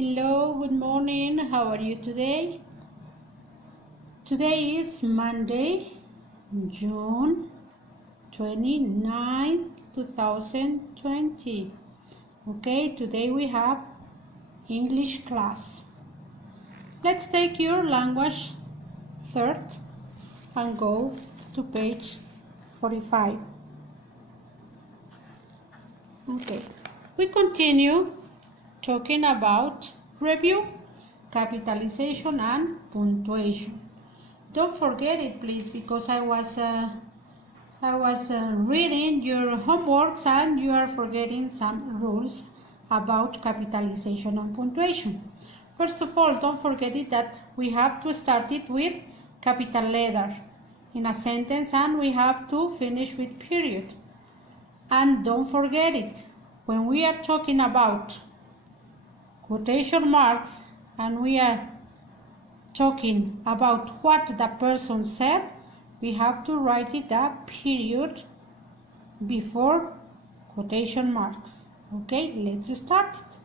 Hello, good morning. How are you today? Today is Monday, June 29, 2020. Okay, today we have English class. Let's take your language third and go to page 45. Okay, we continue talking about review, capitalization and punctuation. Don't forget it, please, because I was reading your homeworks and you are forgetting some rules about capitalization and punctuation. First of all, don't forget it that we have to start it with capital letter in a sentence and we have to finish with period. And don't forget it, when we are talking about quotation marks and we are talking about what the person said, we have to write it a period before quotation marks. Okay, let's start it.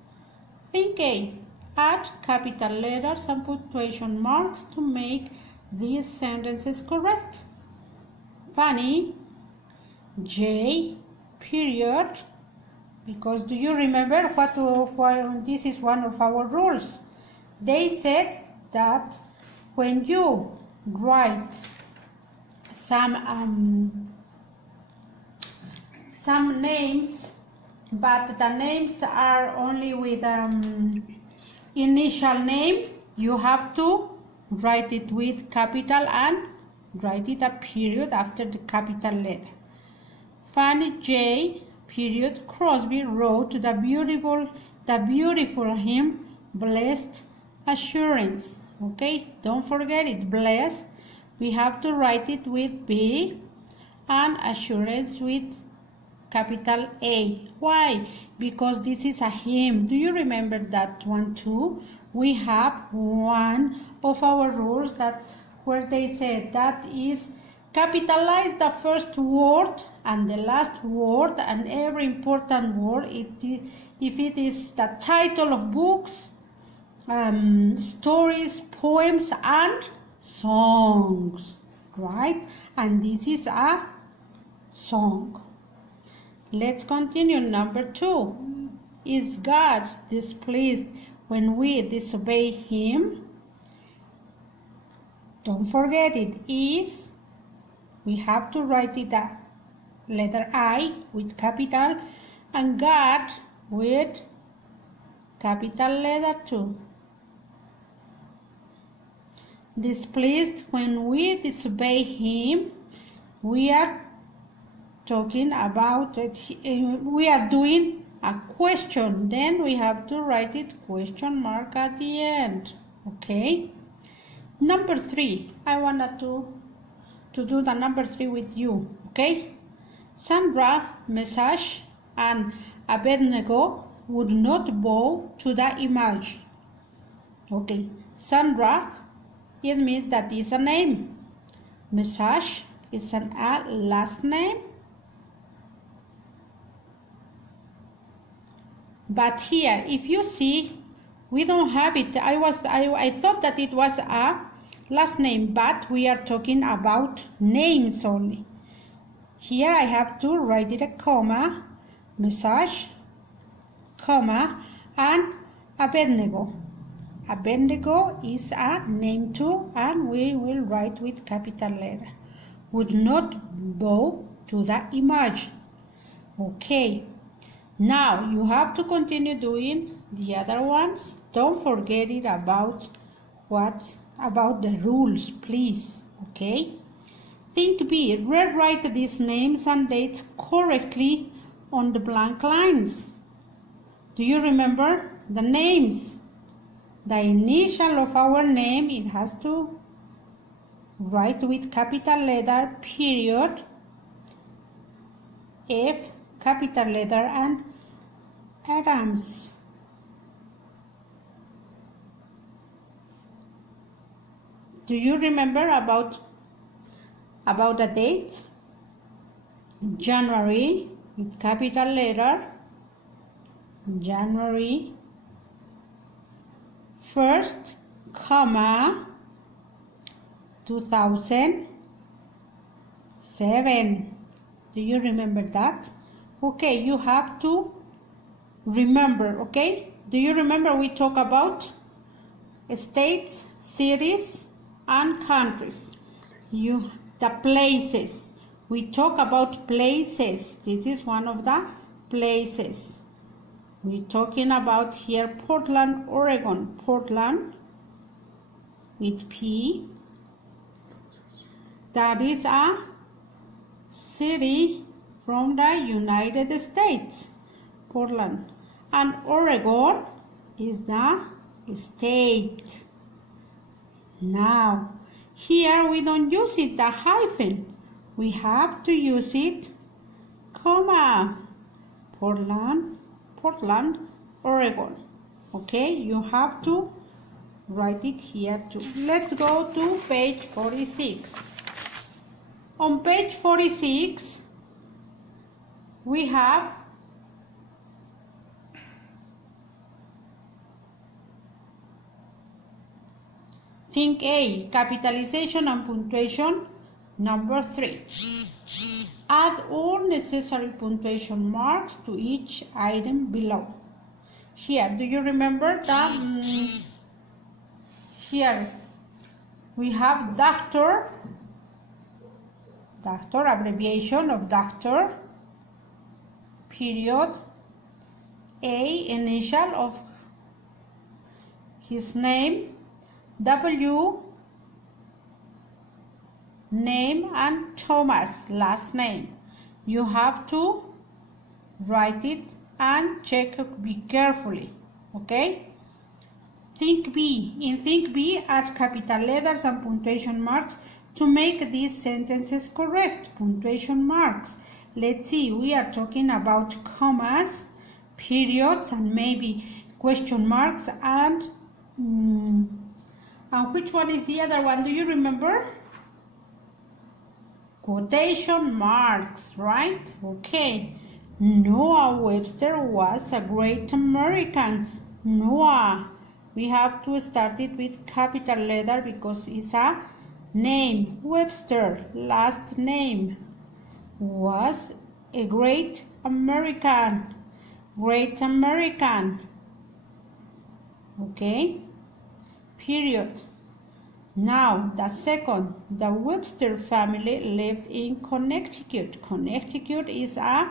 Think A. Add capital letters and punctuation marks to make these sentences correct. Fanny, J, period, because do you remember why this is one of our rules? They said that when you write some names, but the names are only with initial name, you have to write it with capital and write it a period after the capital letter. Fanny J, period, Crosby wrote the beautiful hymn, Blessed Assurance. Okay, don't forget it, blessed. We have to write it with B and assurance with capital A. Why? Because this is a hymn. Do you remember that one too? We have one of our rules that where they said that is capitalize the first word and the last word and every important word if it is the title of books, stories, poems and songs, right? And this is a song. Let's continue. Number 2. Is God displeased when we disobey him? Don't forget it is. We have to write it a letter I with capital and God with capital letter 2. Displeased when we disobey him, we are talking about we are doing a question, then we have to write it question mark at the end. Okay, number 3. I wanted to do the number 3 with you. Okay, Sandra, Meshach and Abednego would not bow to the image. Okay, Sandra, it means that is a name. Meshach is a last name. But here, if you see, we don't have it. I thought that it was a last name, but we are talking about names only. Here I have to write it a comma, Meshach, comma, and Abednego. Abednego is a name too, and we will write with capital letter. Would not bow to the image. Okay, now you have to continue doing the other ones. Don't forget it about the rules, please. Okay, think B. Rewrite these names and dates correctly on the blank lines. Do you remember the names? The initial of our name, it has to write with capital letter, period, F, capital letter, and Adams. Do you remember about the date? January with capital letter, January, 1st, 2007. Do you remember that? Okay, you have to remember, okay? Do you remember we talk about states, cities, and countries? The places. We talk about places. This is one of the places. We're talking about here Portland, Oregon. Portland with P. That is a city from the United States. Portland. And Oregon is the state. Now, here we don't use it, the hyphen. We have to use it, comma. Portland, Oregon. Okay, you have to write it here too. Let's go to page 46. On page 46, we have Think A, capitalization and punctuation, number 3. Add all necessary punctuation marks to each item below. Here, do you remember that? Here we have doctor, abbreviation of doctor, period, A, initial of his name, W, name, and Thomas, last name. You have to write it and check be carefully, okay? Think B. In Think B, add capital letters and punctuation marks to make these sentences correct. Punctuation marks. Let's see, we are talking about commas, periods, and maybe question marks, and which one is the other one? Do you remember? Quotation marks, right? Okay. Noah Webster was a great American. Noah. We have to start it with capital letter because it's a name. Webster, last name, was a great American. Great American. Okay. Period. Now, the second, the Webster family lived in Connecticut. Connecticut is a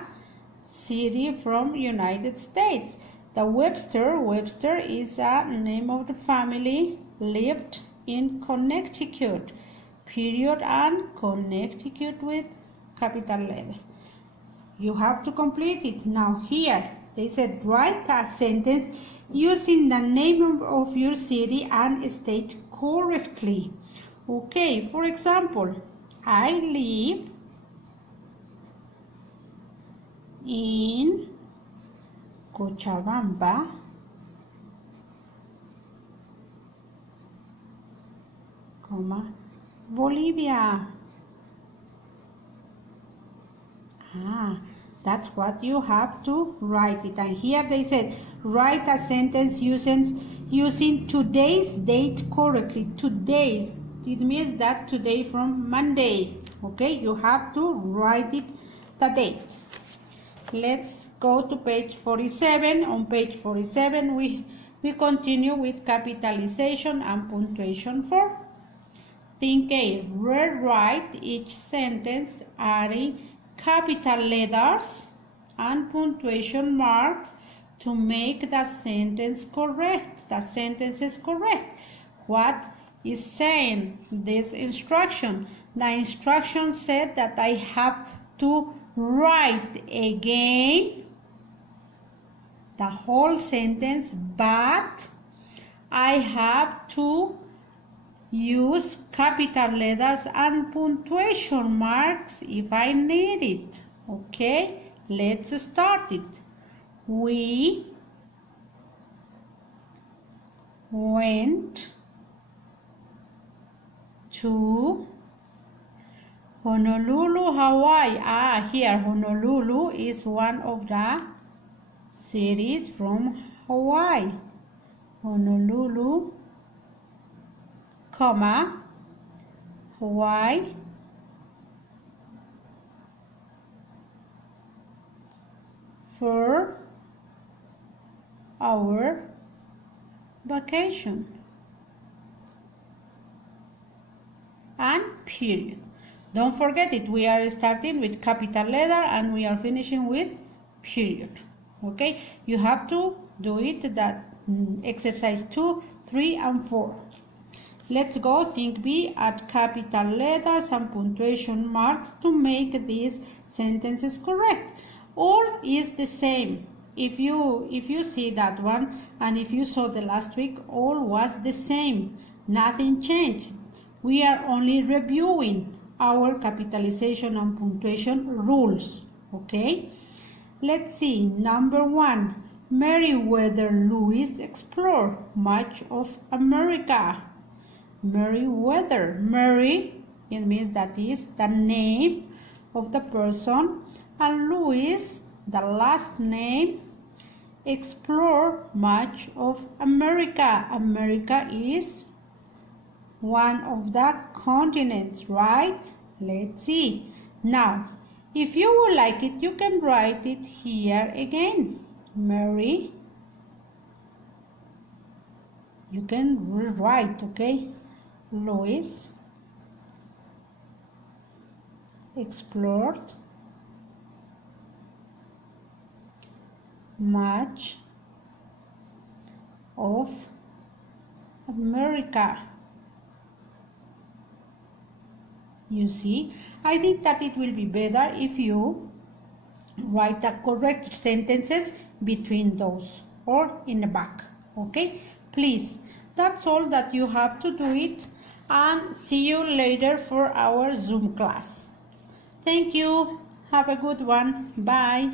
city from United States. The Webster is a name of the family, lived in Connecticut. Period, and Connecticut with capital letter. You have to complete it. Now here, they said write a sentence using the name of your city and state correctly. Okay, for example, I live in Cochabamba, Bolivia. That's what you have to write it. And here they said write a sentence using today's date correctly. Today's, it means that today from Monday. Okay, you have to write it the date. Let's go to page 47. On page 47 we continue with capitalization and punctuation 4. Think A. Rewrite each sentence adding capital letters and punctuation marks to make the sentence correct. The sentence is correct. What is saying this instruction? The instruction said that I have to write again the whole sentence, but I have to use capital letters and punctuation marks if I need it. Okay, let's start it. We went to Honolulu, Hawaii. Here Honolulu is one of the cities from Hawaii. Honolulu, comma, Hawaii, for our vacation, and period. Don't forget it, we are starting with capital letter and we are finishing with period. Okay, you have to do it, that exercise 2, 3 and 4. Let's go think B, add capital letters and punctuation marks to make these sentences correct. All is the same. If you see that one, and if you saw the last week, all was the same. Nothing changed. We are only reviewing our capitalization and punctuation rules. Okay? Let's see. Number 1. Meriwether Lewis explored much of America. Meriwether. Mary, it means that is the name of the person, and Lewis, the last name. Explore much of America. America is one of the continents, right? Let's see. Now, if you would like it, you can write it here again. Mary. You can rewrite, okay? Lewis explored much of America. You see, I think that it will be better if you write the correct sentences between those or in the back. Okay, please, that's all that you have to do it, and see you later for our Zoom class. Thank you. Have a good one. Bye.